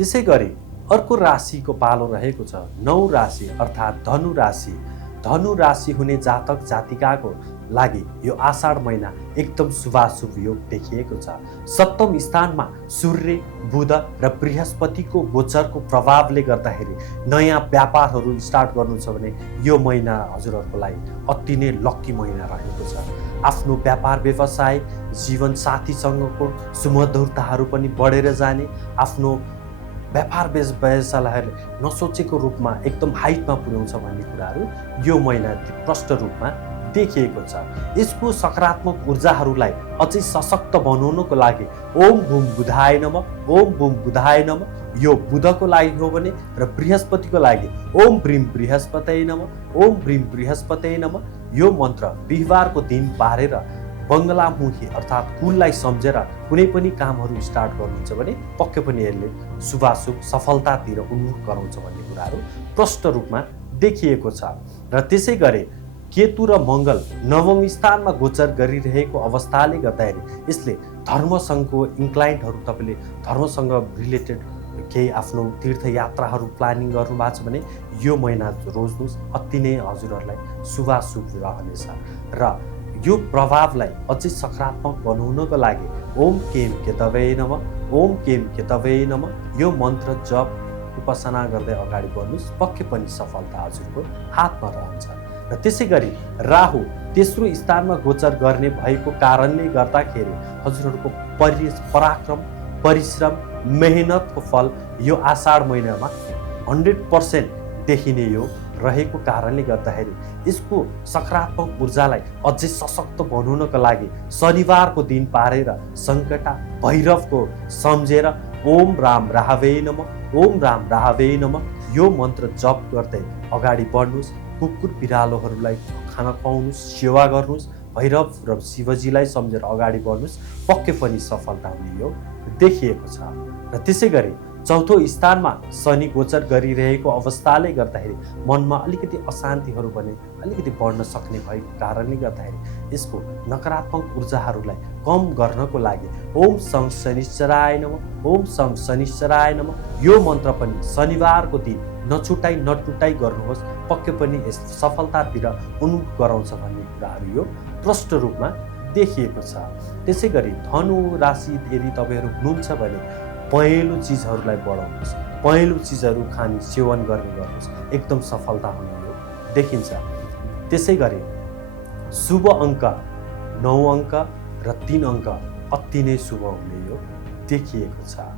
त्यसै गरी अर्को राशिको पालो रहेको छ 9 राशि अर्थात् धनु राशि। धनु राशि हुने जातक जातिकाको लागि यो आषाढ महिना एकदम शुभाशुभ योग देखिएको छ। सप्तम स्थानमा सूर्य, बुध र बृहस्पतिको गोचरको प्रभावले गर्दाखेरि नयाँ व्यापारहरू स्टार्ट गर्नु छ भने यो महिना हजुरहरूको लागि अति नै लक्की महिना रहेको छ। आफ्नो व्यापार व्यवसाय जीवन साथीसँगको सुमधुरताहरू पनि बढेर जाने, आफ्नो व्यापार व्यवसायलाई नसोचेको रूपमा एकदम हाइटमा पुर्याउँछ भन्ने कुराहरू यो महिना प्रष्ट रूपमा देखिएको छ। यसको सकारात्मक ऊर्जाहरूलाई अझै सशक्त बनाउनको लागि ओम भूम बुधाय नमः, ओम भूम बुधाय नमः यो बुधको लागि हो भने र बृहस्पतिको लागि ओम ब्रीम बृहस्पतये नमः, ओम ब्रीम बृहस्पतये नमः यो मन्त्र बिहिबारको दिन पारेर बङ्गलामुखी अर्थात् कुललाई सम्झेर कुनै पनि कामहरू स्टार्ट गर्नुहुन्छ भने पक्कै पनि यसले शुभाशुभ सफलतातिर उन्मुख गराउँछ भन्ने कुराहरू प्रष्ट रूपमा देखिएको छ। र त्यसै गरी केतु र मङ्गल नवम स्थानमा गोचर गरिरहेको अवस्थाले गर्दाखेरि यसले धर्मसँगको इन्क्लाइन्टहरू तपाईँले धर्मसँग रिलेटेड केही आफ्नो तीर्थयात्राहरू प्लानिङ गर्नुभएको छ भने यो महिना रोज्नुहोस्, अति नै हजुरहरूलाई शुभाशुभ रहनेछ। र यो प्रभावलाई अझै सकारात्मक बनाउनको लागि ओम केम केतवे नमः, ओम केम केतवे नमः यो मन्त्र जप उपासना गर्दै अगाडि बढ्नुहोस्, पक्कै पनि सफलता हजुरको हातमा रहन्छ। र त्यसै गरी राहु तेस्रो स्थानमा गोचर गर्ने भएको कारणले गर्दाखेरि हजुरहरूको पराक्रम, परिश्रम, मेहनतको फल यो आषाढ महिनामा 100% देखिने यो रहेको कारणले गर्दाखेरि यसको सकारात्मक ऊर्जालाई अझै सशक्त बनाउनको लागि शनिबारको दिन पारेर सङ्कटा भैरवको सम्झेर ओम राम राहवे नमः, ओम राम राहवे नमः यो मन्त्र जप गर्दै अगाडि बढ्नुहोस्। कुकुर बिरालोहरूलाई खाना खुवाउनुहोस्, सेवा गर्नुहोस्, भैरव र शिवजीलाई सम्झेर अगाडि बढ्नुहोस्, पक्कै पनि सफलता हुने यो देखिएको छ। र त्यसै गरी चौथो स्थानमा शनि गोचर गरिरहेको अवस्थाले गर्दाखेरि मनमा अलिकति अशान्तिहरू भने अलिकति बढ्न सक्ने भएको कारणले गर्दाखेरि यसको नकारात्मक ऊर्जाहरूलाई कम गर्नको लागि ओम सं शनिश्चराय नमः, ओम सं शनिश्चराय नमः यो मन्त्र पनि शनिबारको दिन नटुटाई गर्नुहोस्, पक्कै पनि यस सफलतातिर उन्मुख गराउँछ भन्ने कुराहरू यो प्रष्ट रूपमा देखिएको छ। त्यसै गरी धनु राशि यदि तपाईँहरू हुनुहुन्छ भने पहेँलो चिजहरूलाई बढाउनुहोस्, पहेँलो चिजहरू खाने सेवन गर्ने गर्नुहोस्, एकदम सफलता हुने यो देखिन्छ। त्यसै गरी शुभ अङ्क 9 अङ्क र 3 अङ्क अति नै शुभ हुने यो देखिएको छ।